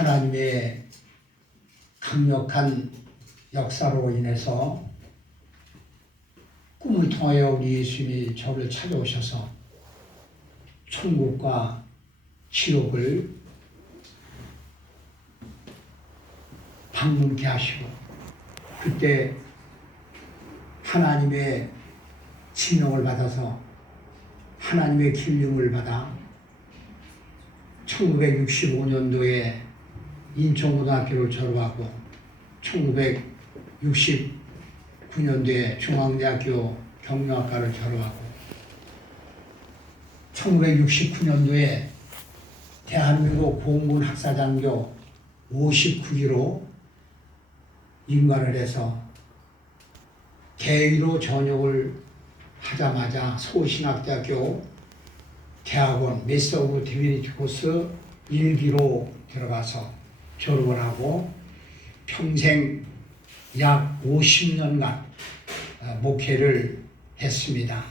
하나님의 강력한 역사로 인해서 꿈을 통하여 우리 예수님이 저를 찾아오셔서 천국과 지옥을 방문케 하시고, 그때 하나님의 지명을 받아서 하나님의 길림을 받아 1965년도에 인천고등학교를 졸업하고 1969년도에 중앙대학교 경영학과를 졸업하고 1969년도에 대한민국 공군학사장교 59기로 임관을 해서 대위로 전역을 하자마자 서울신학대학교 대학원 메스 오브 디비니티 코스 1기로 들어가서 졸업을 하고 평생 약 50년간 목회를 했습니다.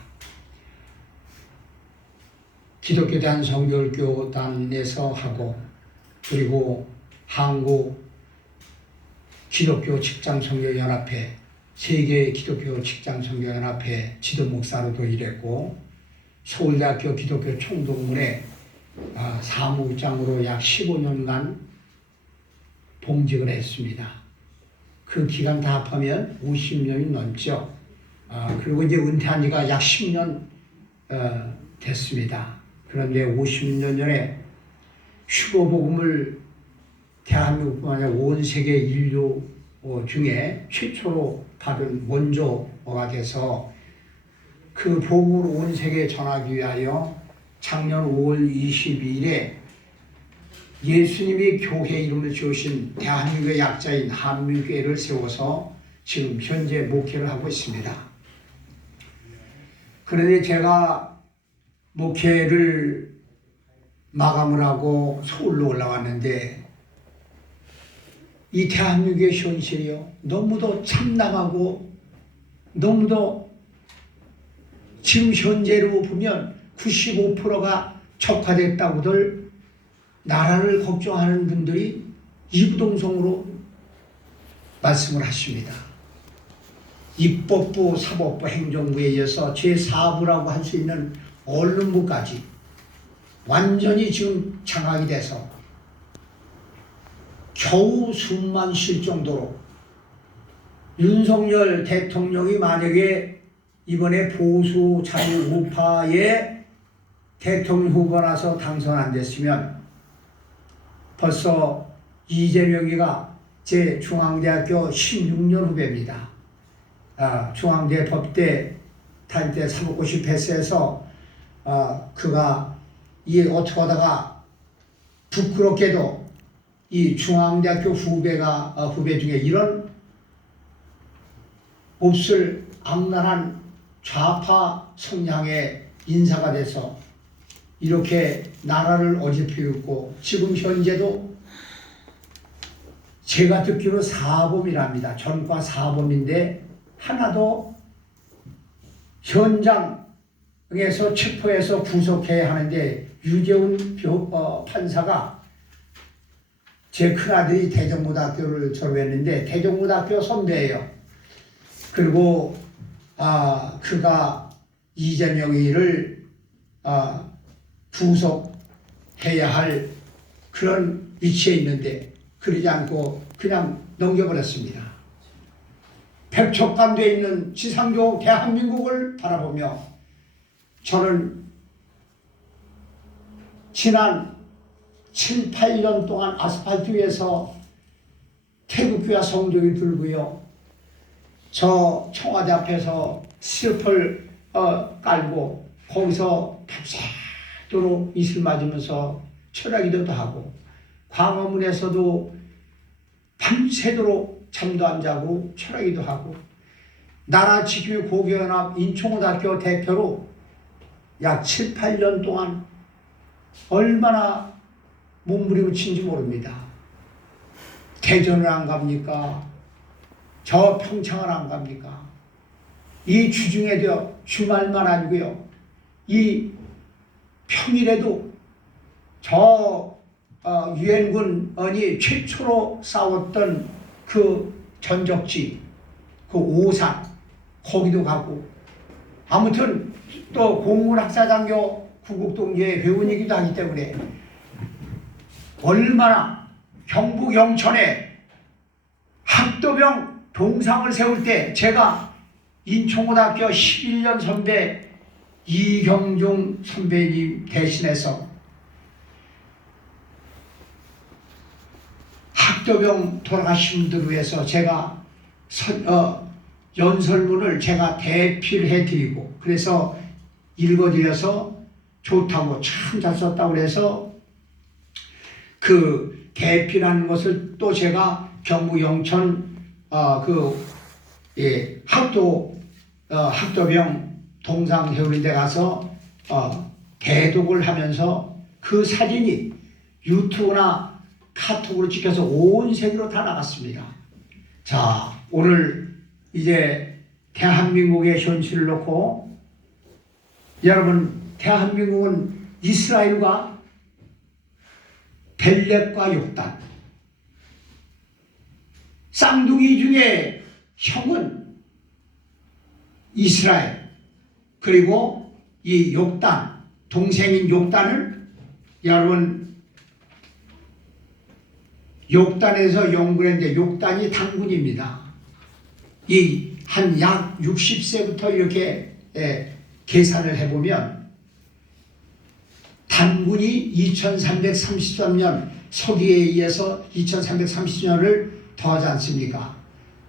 기독교 대한성결교단에서 하고, 그리고 한국 기독교 직장선교연합회, 세계 기독교 직장선교연합회 지도목사로도 일했고, 서울대학교 기독교 총동문회 사무국장으로 약 15년간 봉직을 했습니다. 그 기간 다 합하면 50년이 넘죠. 그리고 이제 은퇴한 지가 약 10년 됐습니다. 그런데 50년 전에 휴거복음을 대한민국뿐만 아니라 온 세계 인류 중에 최초로 받은 원조가 돼서 그 복음을 온 세계에 전하기 위하여 작년 5월 22일에 예수님이 교회 이름을 지으신 대한민국의 약자인 한민교회를 세워서 지금 현재 목회를 하고 있습니다. 그런데 제가 목회를 마감을 하고 서울로 올라왔는데 이 대한민국의 현실이요, 너무도 참담하고 너무도 지금 현재로 보면 95%가 적화됐다고들 나라를 걱정하는 분들이 이부동성으로 말씀을 하십니다. 입법부, 사법부, 행정부에 이어서 제4부라고 할 수 있는 언론부까지 완전히 지금 장악이 돼서 겨우 숨만 쉴 정도로 윤석열 대통령이 만약에 이번에 보수 자유 우파의 대통령 후보라서 당선 안 됐으면 벌써 이재명이가 제 중앙대학교 16년 후배입니다. 중앙대 법대 다닐 때 사법고시 패스해서 그가 어떻게 하다가 부끄럽게도 이 중앙대학교 후배 중에 이런 몹쓸 악랄한 좌파 성향의 인사가 돼서 이렇게 나라를 어지럽히고 있고, 지금 현재도 제가 듣기로 사범이랍니다. 전과 사범인데 하나도 현장에서 체포해서 구속해야 하는데, 유재훈 판사가 제 큰아들이 대전고등학교를 졸업했는데 대전고등학교 선배예요. 그리고 그가 이재명이를 구속해야 할 그런 위치에 있는데 그러지 않고 그냥 넘겨버렸습니다. 백척간되어 있는 지상조 대한민국을 바라보며 저는 지난 7, 8년 동안 아스팔트 위에서 태극기와 성적이 들고요, 저 청와대 앞에서 스티로폴 깔고 거기서 밤새도록 이슬 맞으면서 철야기도도 하고, 광화문에서도 밤새도록 잠도 안 자고 철야기도 하고, 나라 지킴이 고교연합 인천고등학교 대표로 약 7, 8년 동안 얼마나 몸부림친지 모릅니다. 대전을 안 갑니까? 저 평창을 안 갑니까? 이 주중에도 주말만 아니고요, 이 평일에도 저 유엔군이 최초로 싸웠던 그 전적지, 그 오산, 거기도 가고, 아무튼 또 공군학사장교 구국동지의 회원이기도 하기 때문에 얼마나 경북 영천에 학도병 동상을 세울 때 제가 인천고등학교 11년 선배 이경중 선배님 대신해서 학도병 돌아가신 분들을 위해서 제가 연설문을 제가 대필 해드리고, 그래서 읽어드려서 좋다고 참 잘 썼다고 그래서 그 대필하는 것을 또 제가 경북 영천 학도병 동상 세우는 데 가서 대독을 하면서 그 사진이 유튜브나 카톡으로 찍혀서 온 세계로 다 나갔습니다. 자, 오늘 이제 대한민국의 현실을 놓고, 여러분, 대한민국은 이스라엘과 벨렉과 욕단, 쌍둥이 중에 형은 이스라엘, 그리고 이 욕단, 동생인 욕단을, 여러분, 욕단에서 연구했는데 욕단이 단군입니다. 이 한 약 60세부터 이렇게 계산을 해보면 단군이 2333년 서기에 의해서 2330년을 더하지 않습니까?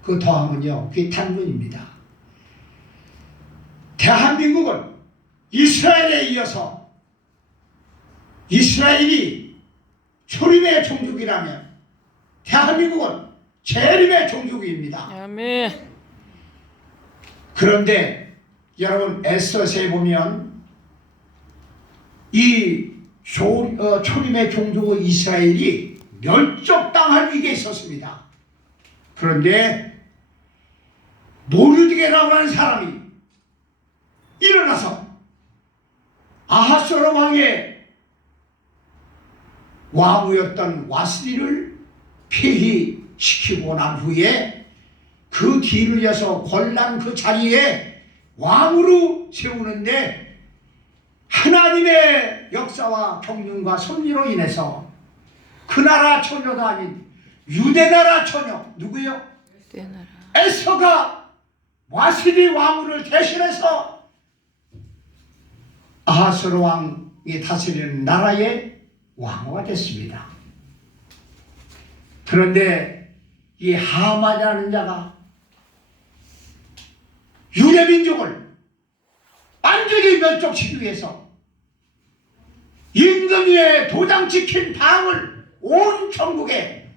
그 더하면요, 그게 단군입니다. 대한민국은 이스라엘에 이어서, 이스라엘이 초림의 종족이라면 대한민국은 재림의 종족입니다. 아멘. 그런데 여러분, 에스더서에 보면 이 초림의 종족의 이스라엘이 멸족당할 위기에 있었습니다. 그런데 모르드게라고 하는 사람이 일어나서 아하스웨로 왕의 왕후였던 와스디를 폐위시키고 난 후에 그 뒤를 이어서 권란 그 자리에 왕으로 세우는데 하나님의 역사와 경륜과 섭리로 인해서 그 나라 처녀도 아닌 유대나라 처녀, 누구요? 유대나라. 에스더가 와스디 왕후를 대신해서 아하스웨로 왕이 다스리는 나라의 왕후가 됐습니다. 그런데 이 하만이라는 자가 유대민족을 완전히 멸족시키기 위해서 임금위에 도장 찍힌 방을 온 전국에,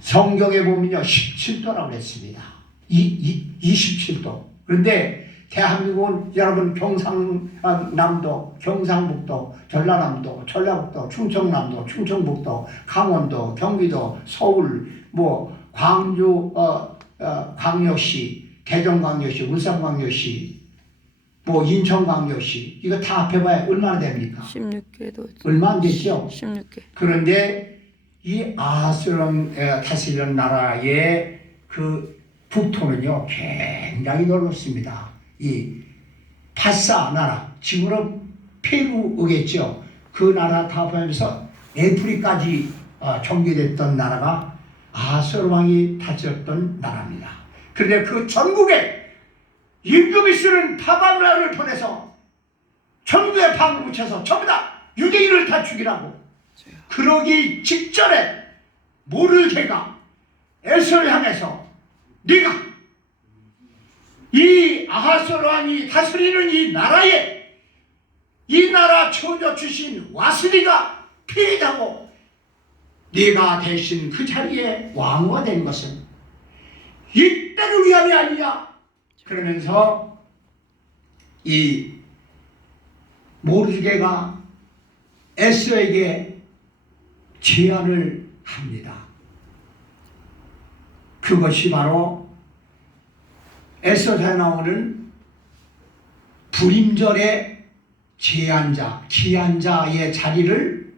성경에 보면요 17도라고 했습니다. 27도. 그런데 대한민국은 여러분 경상남도, 경상북도, 전라남도, 전라북도, 충청남도, 충청북도, 강원도, 경기도, 서울, 광주, 광역시, 대전광역시, 울산광역시, 인천광역시, 이거 다 합해봐야 얼마나 됩니까? 16개도. 얼마 안 되죠? 16개. 그런데 이 아하스웨로 다스리는 나라의 그 국토는요 굉장히 넓었습니다. 이 파사 나라, 지금은 페루겠죠. 그 나라 다 포함해서 애프리까지 전개됐던 나라가 아하스웨로 왕이 다스렸던 나라입니다. 그런데 그 전국에 임금이 쓰는 파바누라를 보내서 전국에 방을 붙여서 전부 다 유대인을 다 죽이라고. 그러기 직전에 모르드게가 에스더를 향해서 네가 이 아하스웨로 왕이 다스리는 이 나라에 이 나라 처녀 출신 와스디가 피해자고 네가 대신 그 자리에 왕후가 된 것은 이때를 위함이 아니냐. 그러면서 이 모르드게가 에스더에게 제안을 합니다. 그것이 바로 에스더에 나오는 불임절의 제안자, 기한자의 자리를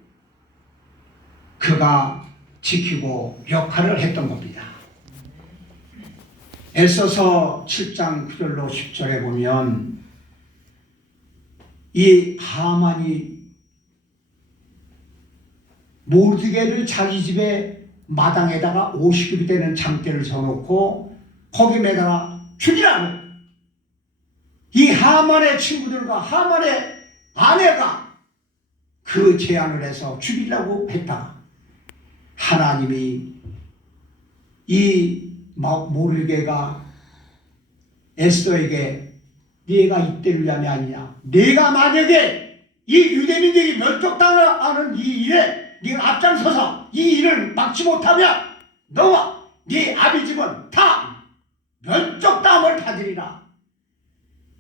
그가 지키고 역할을 했던 겁니다. 에서서 7장 9절로 10절에 보면 이 하만이 모르드게를 자기 집에 마당에다가 50급이 되는 장대를 서놓고 거기 매달아 죽이라는, 이 하만의 친구들과 하만의 아내가 그 제안을 해서 죽이려고 했다가 하나님이 이 모르드게가 에스더에게 네가 이때를 위함이 아니냐, 네가 만약에 이 유대민들이 멸족당하는 이 일에 네가 앞장서서 이 일을 막지 못하면 너와 네 아비 집은 다 멸족당함을 받으리라.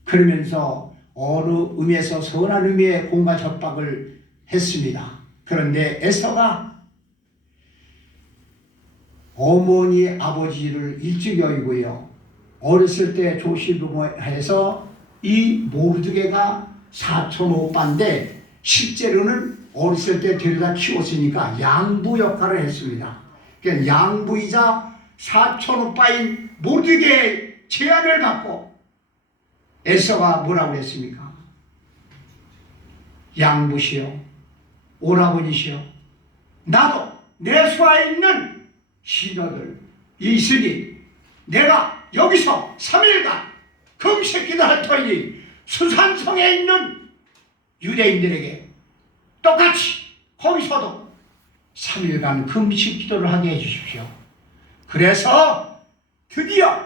그러면서 어느 의미에서 선한 의미의 공과 협박을 했습니다. 그런데 에스더가 어머니 아버지를 일찍 여의고요, 어렸을 때 조시부모해서 이 모르드게가 사촌 오빠인데 실제로는 어렸을 때 데려다 키웠으니까 양부 역할을 했습니다. 그러니까 양부이자 사촌 오빠인 모르드게의 제안을 받고 에서가 뭐라고 했습니까? 양부시여, 오라버니시여, 나도 내 수하에 있는 시녀들 있으니 내가 여기서 3일간 금식기도 할 터이니 수산성에 있는 유대인들에게 똑같이 거기서도 3일간 금식 기도를 하게 해주십시오. 그래서 드디어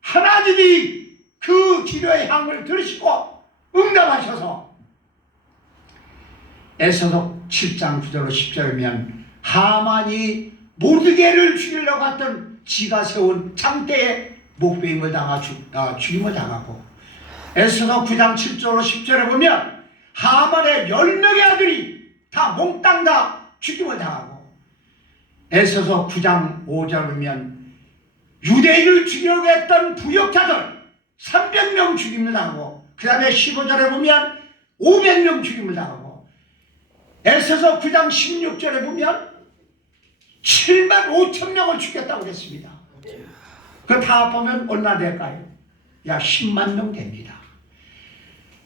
하나님이 그 기도의 향을 들으시고 응답하셔서 에스더 7장 9절로 10절이면 하만이 모르드게를 죽이려고 했던 지가 세운 장대에 목베임을 당하 죽임을 당하고, 에스더 9장 7절로 10절에 보면 하만의 10명의 아들이 다 몽땅 다 죽임을 당하고, 에스더 9장 5절에 보면 유대인을 죽이려고 했던 부역자들 300명 죽임을 당하고, 그 다음에 15절에 보면 500명 죽임을 당하고, 에스더 9장 16절에 보면 7만 5천 명을 죽였다고 그랬습니다. 그 다 보면 얼마나 될까요? 약 10만 명 됩니다.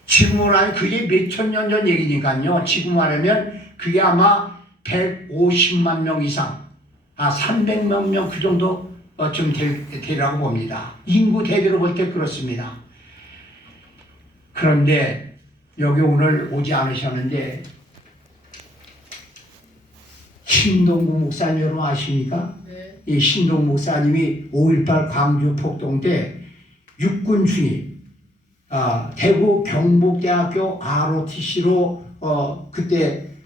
지금으로 하면 그게 몇천 년 전 얘기니까요. 지금 말하면 그게 아마 150만 명 이상, 300만 명 그 정도 좀 되라고 봅니다. 인구 대비로 볼 때 그렇습니다. 그런데 여기 오늘 오지 않으셨는데 신동구 목사님 여러분 아십니까? 네. 이 신동구 목사님이 5.18 광주 폭동 때 육군 중위, 대구 경북대학교 ROTC로 그때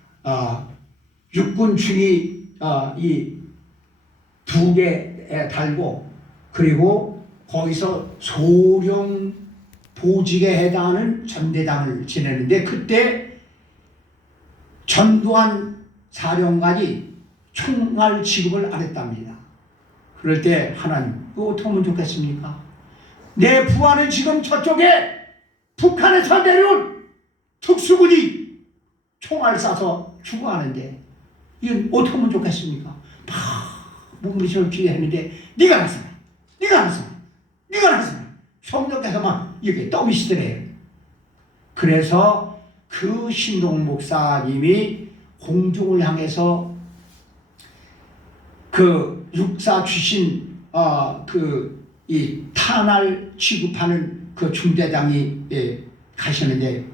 육군 중위 이 2개 달고, 그리고 거기서 소령 보직에 해당하는 전대장을 지내는데 그때 전두환 사령관이 총알 지급을 안 했답니다. 그럴 때 하나님, 그거 어떻게 하면 좋겠습니까? 내 부하는 지금 저쪽에 북한에서 내려온 특수군이 총알 쏴서 죽어가는데 이건 어떻게 하면 좋겠습니까? 막 몸부림을 기회했는데 네가 나서라, 네가 나서라, 네가 나서라, 성령께서 막 이렇게 떠미시더래요. 그래서 그 신동 목사님이 공중을 향해서 그 육사 출신 이 탄알 취급하는 그 중대장이 가시는데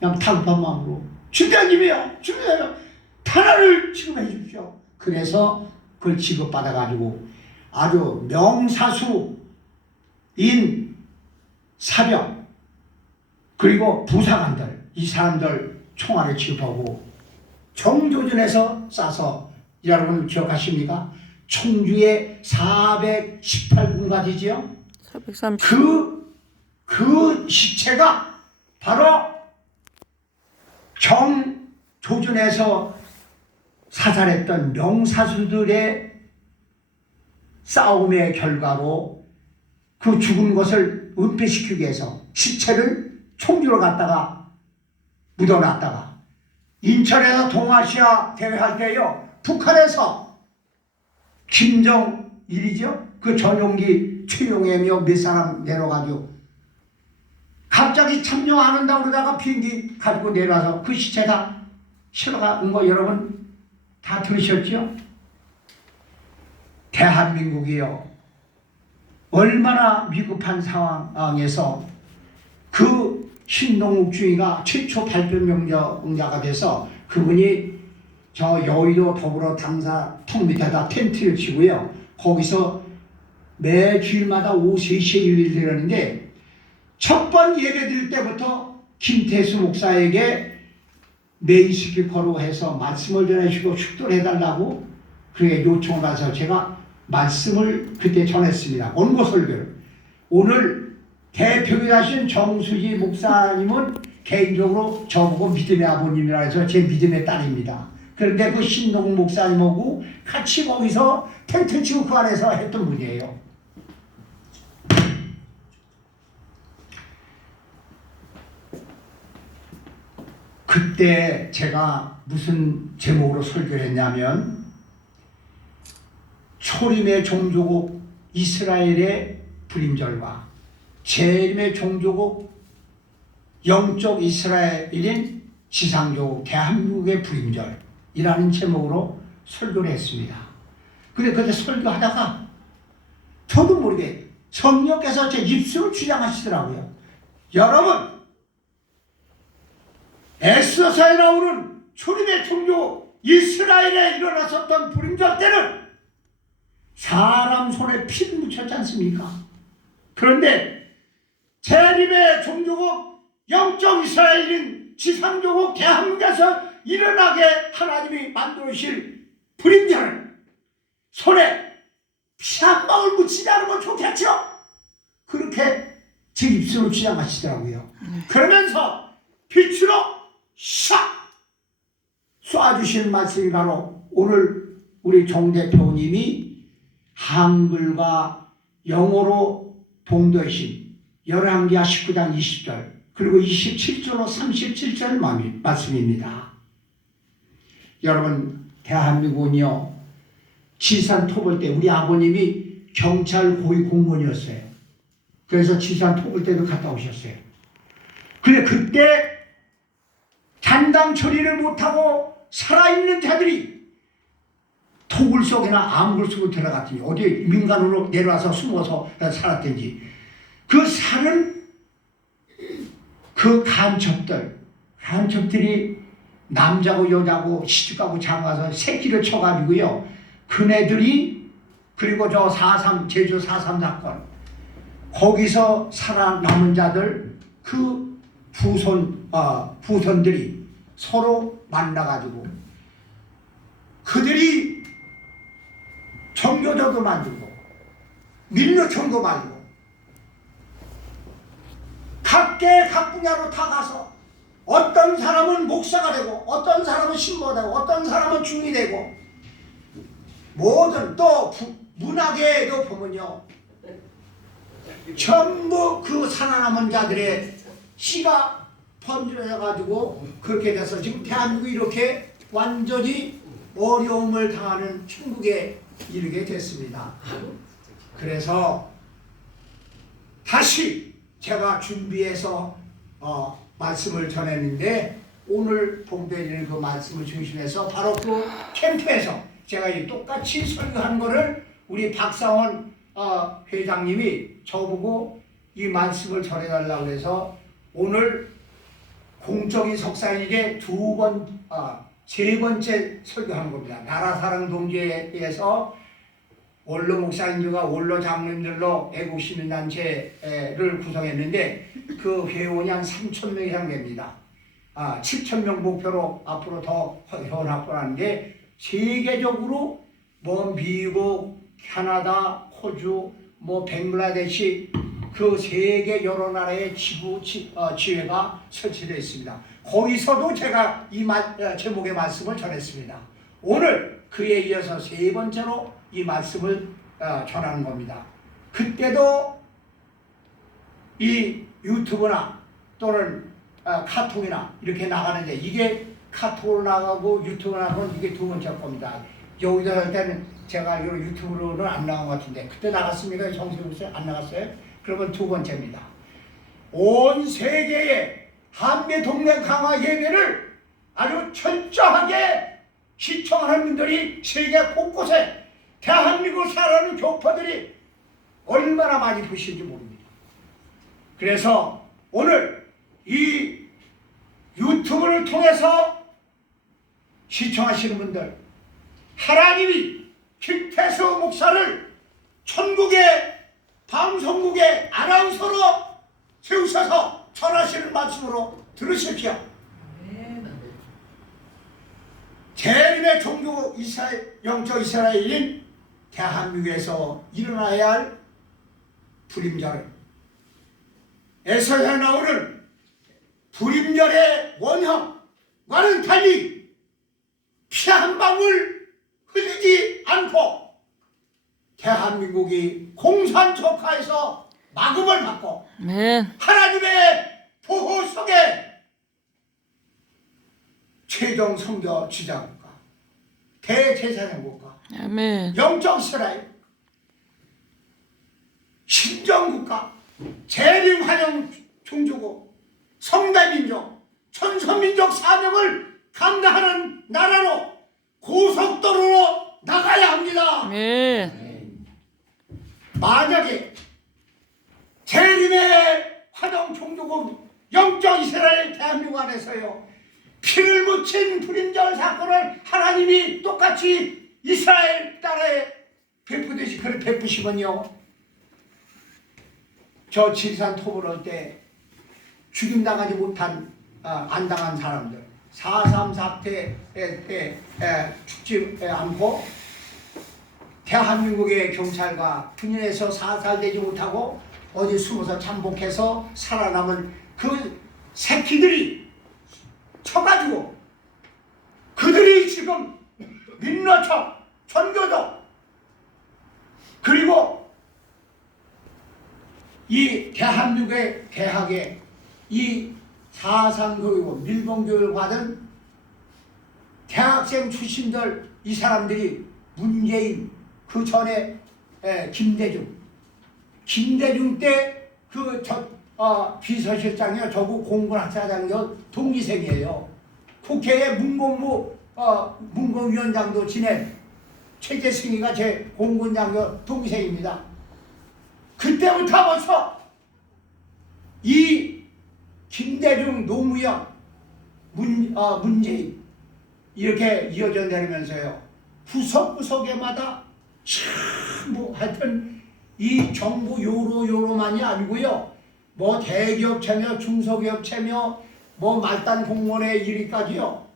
그냥 다급한 마음으로 중대장님이요, 중대장님 탄알을 취급해 주십시오. 그래서 그걸 취급받아 가지고 아주 명사수인 사병 그리고 부사관들, 이 사람들 총알을 취급하고 정조준에서 쏴서, 여러분 기억하십니까? 총주의 418군가 되지요? 430. 그 시체가 바로 정조준에서 사살했던 명사수들의 싸움의 결과로 그 죽은 것을 은폐시키기 위해서 시체를 총주로 갖다가 묻어놨다가 인천에서 동아시아 대회 할 때요, 북한에서 김정일이죠, 그 전용기 최용해며 몇 사람 내려가지고 갑자기 참여 안 한다고 그러다가 비행기 가지고 내려와서 그 시체 다 실어간 거 여러분 다 들으셨죠? 대한민국이요, 얼마나 미급한 상황에서 그 신동욱 주의가 최초 발표명령자가 돼서 그분이 저 여의도 더불어 당사 통 밑에다 텐트를 치고요, 거기서 매 주일마다 오후 3시에 예배를 드렸는데 첫 번 예배 드릴 때부터 김태수 목사에게 메이스피커로 해서 말씀을 전해주고 축도를 해달라고 그렇게 요청을 해서 제가 말씀을 그때 전했습니다. 원고 설교를. 오늘 대표이사신 정수지 목사님은 개인적으로 저보고 믿음의 아버님이라 해서 제 믿음의 딸입니다. 그런데 그 신동 목사님하고 같이 거기서 텐트 치고 그 안에서 했던 분이에요. 그때 제가 무슨 제목으로 설교를 했냐면 초림의 종조국 이스라엘의 불임절과 재림의 종조국 영적 이스라엘인 지상조국 대한민국의 불임절이라는 제목으로 설교를 했습니다. 근데 그때 설교하다가 저도 모르게 성령께서 제 입술을 주장하시더라고요. 여러분, 에스더서에 나오는 초림의 종조 이스라엘에 일어났었던 불임절 때는 사람 손에 피를 묻혔지 않습니까? 그런데 재림의 종조국 영적 이스라엘인 지상조국 대한민국에서 일어나게 하나님이 만들어주실 불임절은 손에 피 한 방울 묻히지 않으면 좋겠죠? 그렇게 제 입술을 주장하시더라고요. 그러면서 빛으로 샥 쏴주시는 말씀이 바로 오늘 우리 정 대표님이 한글과 영어로 봉도하신 열왕기하 19장 20절 그리고 27절로 37절 말씀입니다. 여러분, 대한민국은요, 지산 토벌 때 우리 아버님이 경찰 고위 공무원이었어요. 그래서 지산 토벌 때도 갔다 오셨어요. 근데 그때 잔당 처리를 못하고 살아있는 자들이 토굴 속이나 암굴 속으로 들어갔더니 어디 민간으로 내려와서 숨어서 살았든지 그 사는 그 간첩들이 남자고 여자고 시집가고 장가서 새끼를 쳐가지고요, 그네들이 그리고 저 4.3 제주 4.3 사건 거기서 살아남은 자들 그 후손들이 서로 만나가지고 그들이 정교조도 만들고 민노총도 만들고 각계 각 분야로 다 가서 어떤 사람은 목사가 되고 어떤 사람은 신부가 되고 어떤 사람은 중이 되고 모든 또 문화계에도 보면요, 전부 그 살아남은 자들의 씨가 번져가지고 그렇게 돼서 지금 대한민국이 이렇게 완전히 어려움을 당하는 천국에 이르게 됐습니다. 그래서 다시 제가 준비해서 말씀을 전했는데 오늘 봉되는 그 말씀을 중심해서 바로 그 캠프에서 제가 이 똑같이 설교한 거를 우리 박상원 회장님이 저보고 이 말씀을 전해달라고 해서 오늘 공적인 석사님에게 세 번째 설교하는 겁니다. 나라사랑 동지에서 원로 목사님들과 원로 장로님들로 애국시민단체를 구성했는데 그 회원이 한 3,000명 이상 됩니다. 7,000명 목표로 앞으로 더 회원 확보하는데 세계적으로 뭐 미국, 캐나다, 호주, 뭐 벵글라데시 그 세계 여러 나라의 지회가 설치되어 있습니다. 거기서도 제가 이 제목의 말씀을 전했습니다. 오늘 그에 이어서 세 번째로 이 말씀을 전하는 겁니다. 그때도 이 유튜브나 또는 카톡이나 이렇게 나가는데 이게 카톡으로 나가고 유튜브로 나가고 이게 두 번째 겁니다. 여기서 할 때는 제가 알기로 유튜브로는 안 나간 것 같은데 그때 나갔습니까? 정세훈 안 나갔어요? 그러면 두 번째입니다. 온 세계의 한미 동맹 강화 예배를 아주 철저하게 시청하는 분들이 세계 곳곳에 대한민국 살아가는 교포들이 얼마나 많이 보시는지 모릅니다. 그래서 오늘 이 유튜브를 통해서 시청하시는 분들, 하나님이 김태수 목사를 천국의 방송국의 아나운서로 세우셔서 전하시는 말씀으로 들으십시오. 재림의 종교 영적 이스라엘인 대한민국에서 일어나야 할 불임절, 에서야 나오는 불임절의 원형과는 달리 피 한 방울 흘리지 않고 대한민국이 공산적화에서 막음을 받고 아멘. 하나님의 보호 속에 최종 선교 지자국가, 대제사장국가, 아멘. 영적 이스라엘, 신정국가, 재림환영 종주국, 성대민족, 천선민족 사명을 감당하는 나라로 고속도로로 나가야 합니다. 아멘. 만약에 재림의 환영 종주국 영적 이스라엘 대한민국 안에서요 피를 묻힌 불임절 사건을 하나님이 똑같이 이스라엘 나라에 베푸듯이 그를 베푸시면요 저 지리산 토벌 할 때 죽임당하지 못한 안 당한 사람들 4.3 사태 때 죽지 않고 대한민국의 경찰과 군인에서 사살되지 못하고 어디 숨어서 잠복해서 살아남은 그 새끼들이 쳐가지고 그들이 지금 민노총, 전교조 그리고 이 대한민국의 대학에 이 사상교육, 밀봉교육을 받은 대학생 출신들 이 사람들이 문재인 그 전에 김대중 때 그 비서실장이요 저국 공군학사장이요 동기생이에요. 국회에 문공위원장도 지낸 최재승이가 제 공군장교 동기생입니다. 그때부터 벌써 이 김대중, 노무현, 문재인 이렇게 이어져 내리면서요 구석구석에마다 뭐 하여튼 이 정부 요로만이 아니고요 뭐 대기업체며 중소기업체며 뭐 말단 공무원의 일위까지요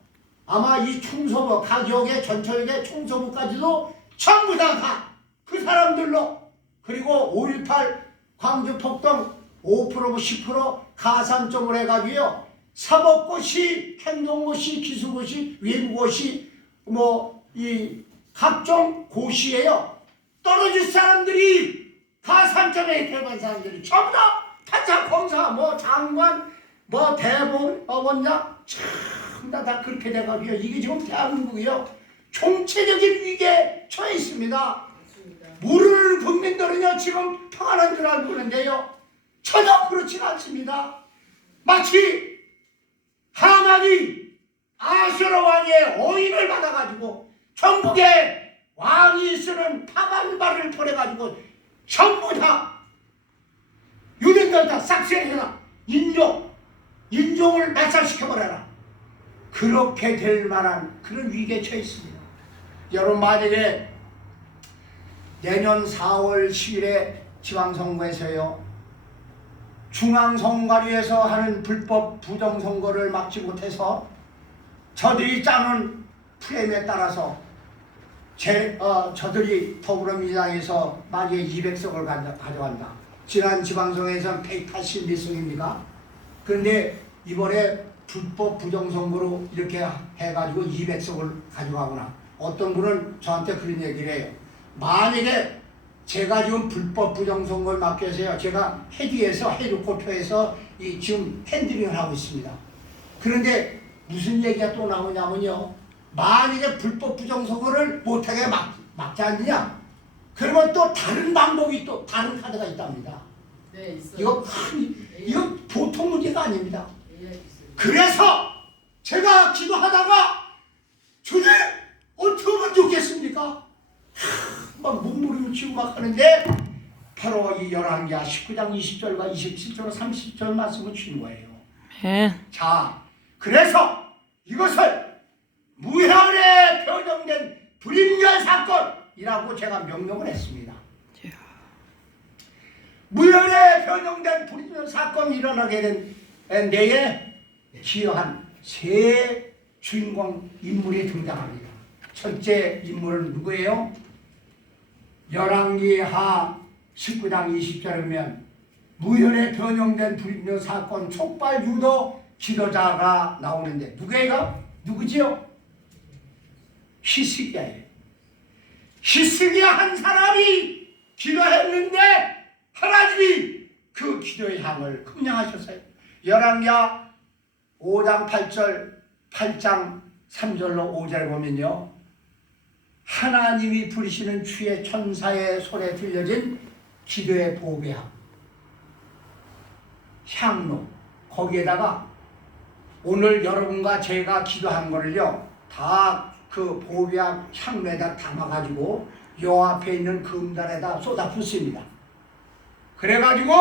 아마 이 충소부 가지역의 전처역의 충소부까지도 전부 다 그 사람들로 그리고 5.18 광주 폭동 5% 10% 가산점을 해가지고요 사법고시, 행정고시, 기술고시, 외부고시 뭐 이 각종 고시에요 떨어질 사람들이 가산점에 들어간 사람들이 전부 다 판사, 검사, 뭐 장관, 뭐 대법원장 전부 다 그렇게 돼가지고 이게 지금 대한민국이요 총체적인 위기에 처해 있습니다. 모르는 국민들은요 지금 평안한 줄 알고 있는데요 전혀 그렇지 않습니다. 마치 하만이 아수르 왕의 어인을 받아가지고 전국에 왕이 쓰는 파만발을 보내가지고 전부 다 유대인들 다 싹쓸이해라 인종을抹殺시켜버려라 그렇게 될 만한 그런 위기에 처해 있습니다. 여러분 만약에 내년 4월 10일에 지방선거에서요 중앙선관위에서 하는 불법 부정선거를 막지 못해서 저들이 짜는 프레임에 따라서 저들이 더불어민주당에서 만약에 200석을 가져간다. 지난 지방선거에서는 180 몇 석입니다. 그런데 이번에 불법 부정선거로 이렇게 해가지고 200석을 가져가거나 어떤 분은 저한테 그런 얘기를 해요. 만약에 제가 지금 불법 부정선거를 막기 위해서요. 제가 헤드코터에서 지금 핸들링을 하고 있습니다. 그런데 무슨 얘기가 또 나오냐면요. 만일에 불법 부정선거를 못하게 막지 않느냐? 그러면 또 다른 방법이 또 다른 카드가 있답니다. 네, 있어요. 이거 보통 문제가 아닙니다. 예, 있어요. 그래서 제가 기도하다가 주님 어떻게 하면 좋겠습니까? 막 몸부림치고 막 하는데 바로 이 열왕기하 19장 20절과 27절 30절 말씀을 주는 거예요. 아멘. 자, 그래서 이것을 무혈에 변형된 불임녀 사건이라고 제가 명명을 했습니다. 무혈에 변형된 불임녀 사건이 일어나게 된 내에 기여한 세 주인공 인물이 등장합니다. 첫째 인물은 누구예요? 열왕기하 19장 20절이면 무혈에 변형된 불임녀 사건 촉발 유도 지도자가 나오는데 누구지요? 히스기야예요. 히스기야 한 사람이 기도했는데 하나님이 그 기도의 향을 긍량하셨어요. 열왕기하 5장 8절 8장 3절로 5절 보면요. 하나님이 부리시는 주의 천사의 손에 들려진 기도의 보배함 향로 거기에다가 오늘 여러분과 제가 기도한 거를요 다 그 보배함 향로에다 담아가지고 요 앞에 있는 금단에다 쏟아 붓습니다. 그래가지고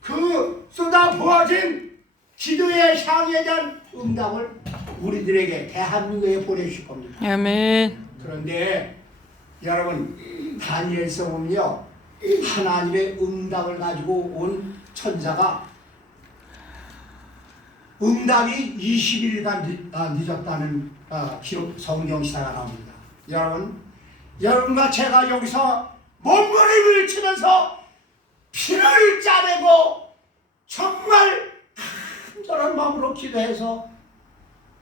그 쏟아 부어진 기도의 향에 대한 응답을 우리들에게 대한민국에 보내주실 겁니다. 아멘. 그런데 여러분 다니엘서 보면요 하나님의 응답을 가지고 온 천사가 응답이 20일간 늦었다는 기록 성경 시사가 나옵니다. 여러분과 제가 여기서 몸부림을 치면서 피를 짜내고 정말 간절한 마음으로 기도해서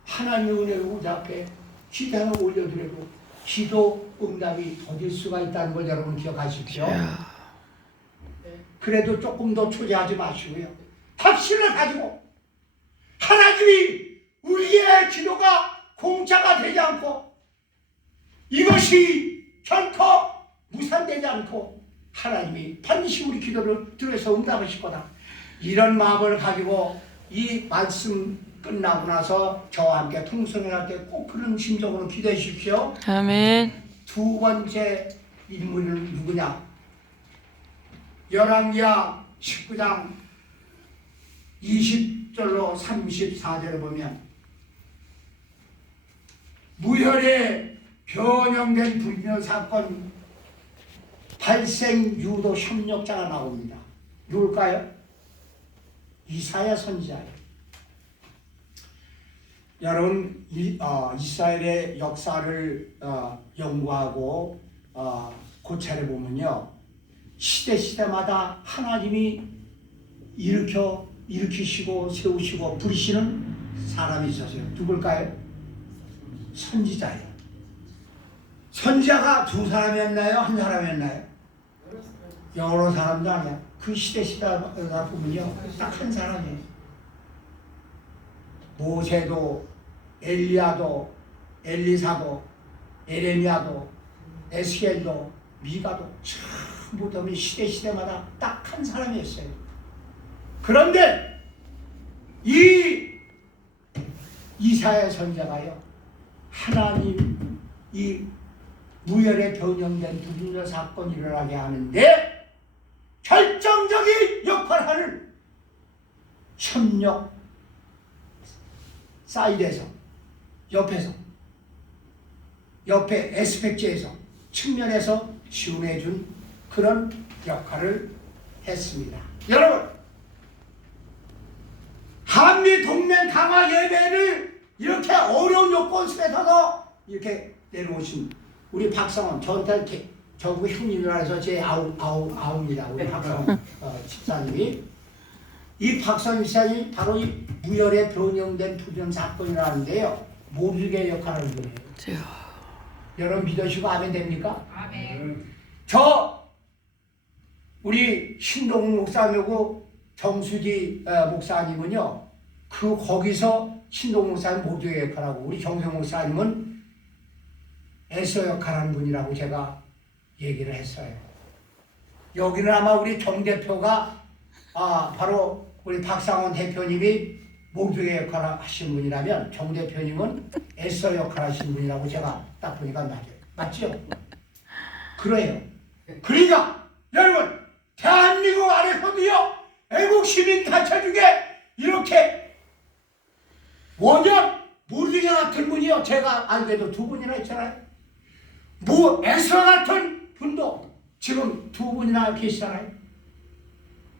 하나님의 은혜를 우리 앞에 기도를 올려드리고 기도 응답이 더딜 수가 있다는 걸 여러분 기억하십시오. 그래도 조금 더 초조하지 마시고요. 확신을 가지고 하나님이 우리의 기도가 공짜가 되지 않고 이것이 결코 무산되지 않고 하나님이 반드시 우리 기도를 들어서 응답하실 거다. 이런 마음을 가지고 이 말씀 끝나고 나서 저와 함께 통성을 할 때 꼭 그런 심정으로 기도해 주십시오. 아멘. 두 번째 인물은 누구냐? 열왕기하 19장 20절로 34절을 보면 무혈에 변형된 불임녀 사건 발생 유도 협력자가 나옵니다. 누굴까요? 이사야 선지자예요. 여러분 이스라엘의 역사를 연구하고 고찰해 보면요 시대마다 하나님이 일으키시고 세우시고 부리시는 사람이 있었어요. 누굴까요? 선지자예요. 선지자가 두 사람이었나요? 한 사람이었나요? 여러 사람도 아니야. 그 시대마다 보면요 딱 한 사람이에요. 모세도 엘리야도 엘리사도 에레미야도 에스겔도 미가도 전부 다 시대마다 딱 한 사람이었어요. 그런데 이 이사야 선지자가요 하나님 이 무혈에 변형된 불임녀 사건이 일어나게 하는데 결정적인 역할을 하는 협력 사이드에서 옆에 에스펙트에서 측면에서 지원해준 그런 역할을 했습니다. 여러분 한미 동맹 강화 예배를 이렇게 어려운 요건 속에서도 이렇게 내려오신 우리 박성원 저한테 저보고 형님이라 해서 제 아우입니다. 우리 박성원 집사님이 이 박성원 집사님이 바로 이 무혈에 변형된 불임 사건이라는데요 모르게 역할을 하는 거예요. 여러분 믿으시고 아멘 됩니까? 아멘. 우리 신동욱 목사님하고 정수지 목사님은요 거기서 신동 목사님 모두의 역할하고 우리 정성 목사님은 에서 역할하는 분이라고 제가 얘기를 했어요. 여기는 아마 우리 정 대표가 바로 우리 박상원 대표님이 모두의 역할을 하신 분이라면 정 대표님은 에서 역할을 하신 분이라고 제가 딱 보니까 맞아요. 맞죠? 그래요. 그러니까 여러분 대한민국 안에서도요 애국 시민 단체중에 이렇게 원년 모두의 같은 분이요 제가 알게도 두 분이나 있잖아요. 에서 같은 분도 지금 두 분이나 계시잖아요.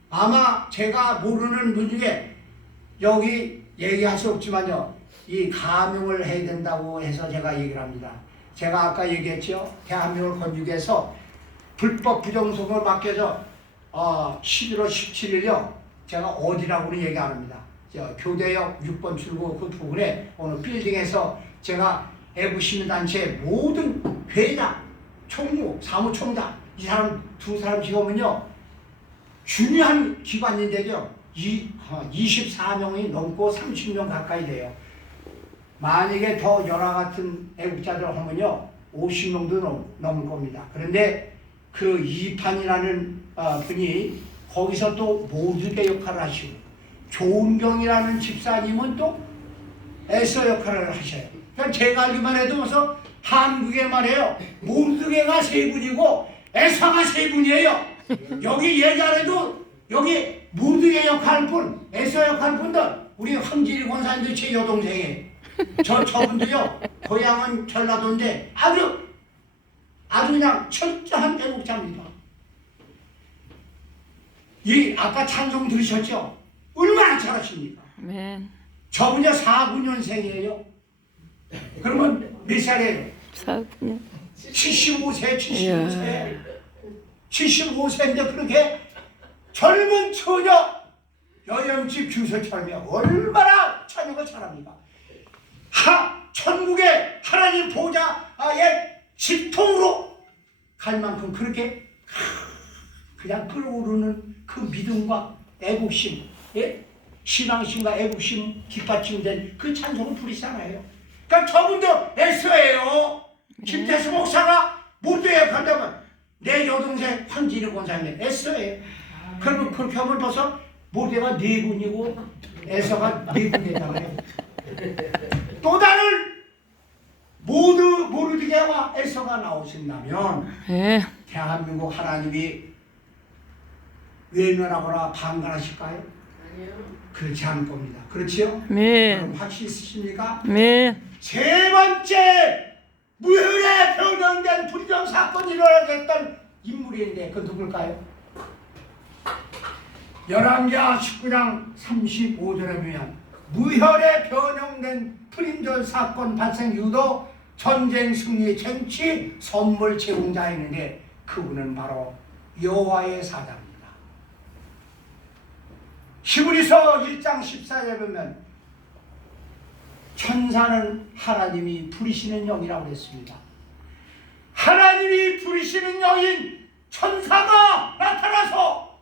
아마 제가 모르는 분 중에 여기 얘기할 수 없지만요. 이 가명을 해야 된다고 해서 제가 얘기를 합니다. 제가 아까 얘기했죠. 대한민국을 건국해서 불법 부정선거를 맡겨서 11월 17일요. 제가 어디라고는 얘기 안 합니다. 교대역 6번 출구 그 부근에 어느 빌딩에서 제가 애국시민단체 모든 회장, 총무, 사무총장 이 사람 두 사람 직업은요. 중요한 기관인데요. 24명이 넘고 30명 가까이 돼요. 만약에 더 연화 같은 애국자들 하면요. 50명도 넘을 겁니다. 그런데 그 이판이라는 분이 거기서 또 모두의 역할을 하시고 조은경이라는 집사님은 또 에서 역할을 하셔요. 그러니까 제가 알기만 해도 벌써 한국에 말이에요. 모두개가 세 분이고 에서가 세 분이에요. 여기 얘기 안 해도 여기 모두개 역할 분, 에서 역할 분들 우리 황지리 권사님도 제 여동생이에요. 저분도요. 고향은 전라도인데 아주 그냥 철저한 애국자입니다. 이 아까 찬송 들으셨죠? 얼마나 잘하십니까? 아멘. 저분이 49년생이에요. 그러면 몇 살이에요? 49년. 75세. 75세인데 그렇게 젊은 처녀 여염집 주소처럼요. 얼마나 찬양을 잘합니까? 천국의 하나님 보좌의 직통으로 갈 만큼 그렇게 그냥 끓어오르는 그 믿음과 애국심, 신앙심과 애국심 뒷받침된 그 찬송을 부르시잖아요. 그러니까 저분도 에서예요. 김태수 목사가 모두에 간다면 내 여동생 황진희 권사님 에서예요. 그러면 그렇게 하면 벌써 모두가 네 분이고 에서가 네 분이잖아요. 또 다른 모르드게와 에서가 나오신다면 네. 대한민국 하나님이 외면하거나 방관하실까요? 아니요. 그렇지 않을 겁니다. 그렇지요? 네. 여러분 확실히 있으십니까? 네. 세 번째 무혈에 변형된 불경 사건이 일어나겠던 인물인데 그 누굴까요? 열왕기하 19장 35절에 보면 무혈에 변형된 불임절 사건 발생 이후로 전쟁 승리 쟁취 선물 제공자였는데 그분은 바로 여호와의 사자입니다. 히브리서 1장 14절에 보면 천사는 하나님이 부리시는 영이라고 했습니다. 하나님이 부리시는 영인 천사가 나타나서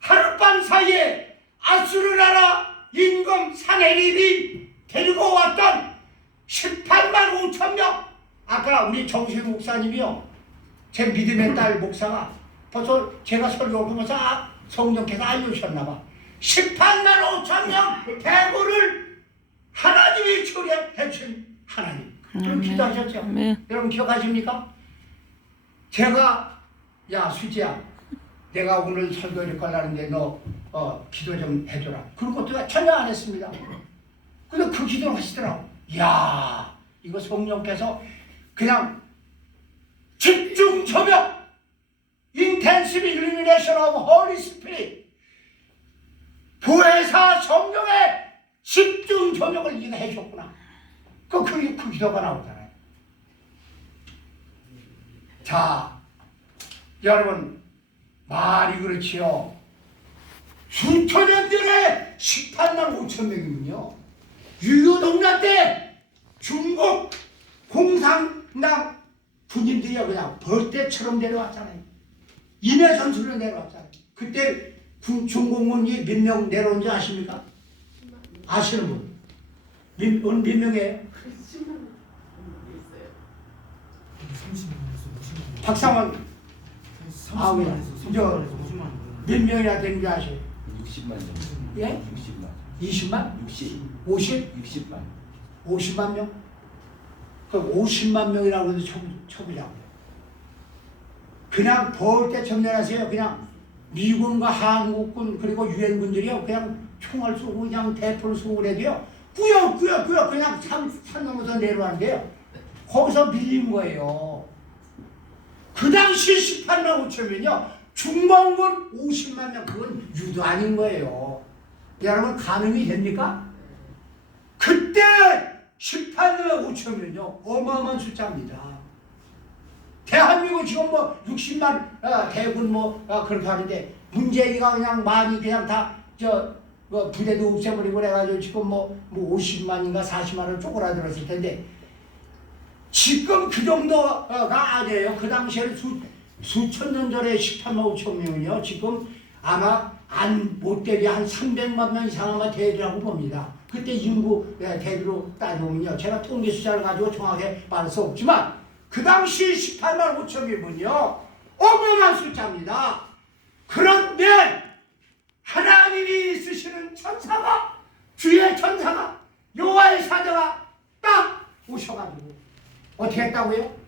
하룻밤 사이에 아수르 나라 임금 사네립이 데리고 왔던 18만 5천 명. 아까 우리 정식 목사님이요. 제 믿음의 딸 목사가 벌써 제가 설교를 보면서 성령께서 알려주셨나 봐. 18만 5천 명 대구를 하나님이 처리해 준 하나님. 그럼 기도하셨죠? 여러분 기억하십니까? 제가 야 수지야 내가 오늘 설교를 걸라는데 너 기도 좀 해줘라. 그런 것도 전혀 안 했습니다. 근데 그 기도를 하시더라고. 이야 이거 성령께서 그냥 집중 조명 Intensive Illumination of Holy Spirit 보혜사 성령의 집중 조명을 네가 해줬구나. 그 기도가 나오잖아요. 자 여러분 말이 그렇지요. 수천 년 전에 18만 5천 명이면요. 유교동란 때 중국 공산당 군인들이 그냥 벌떼처럼 내려왔잖아요. 인해전술로 내려왔잖아요. 그때 중공군이 몇 명 내려온지 아십니까? 아시는 분? 몇 명이에요? 10만 있어요. 30만에서 50만. 박상원 30만에서 30만에서 50만. 몇 명이나 되는 줄 아세요? 60만 정도. 예? 60만. 20만? 60. 50? 60만. 50만 명? 그럼 50만 명이라고 해도 쳐보자고요. 그냥 더울 때 청년하세요. 그냥 미군과 한국군 그리고 유엔군들이요. 그냥 총알 쏘고 그냥 대포를 쏘고 그래도요. 꾸역꾸역 그냥 산 넘어서 내려왔는데요. 거기서 밀린 거예요. 그 당시 18만 5천면요. 중공군 50만 명 그건 유도 아닌 거예요. 여러분 가늠이 됩니까? 그때 18만 5천면요. 어마어마한 숫자입니다. 대한민국 지금 뭐 60만 대군 그렇게 하는데 문재인이가 그냥 많이 그냥 다 부대도 없애버리고 그래가지고 지금 뭐 50만인가 40만을 쪼그라들었을 텐데 지금 그 정도가 아니에요. 그 당시에 수천 년 전에 18만 5천 명이요. 지금 아마 못 대비 한 300만 명 이상 아마 대비라고 봅니다. 그때 인구 대비로 따져보면요. 제가 통계 숫자를 가지고 정확하게 말할 수 없지만 그 당시 18만 5천 명이면요. 어마어마한 숫자입니다. 그런데 하나님이 쓰시는 천사가 주의 천사가 여호와의 사자가 딱 오셔가지고 어떻게 했다고요?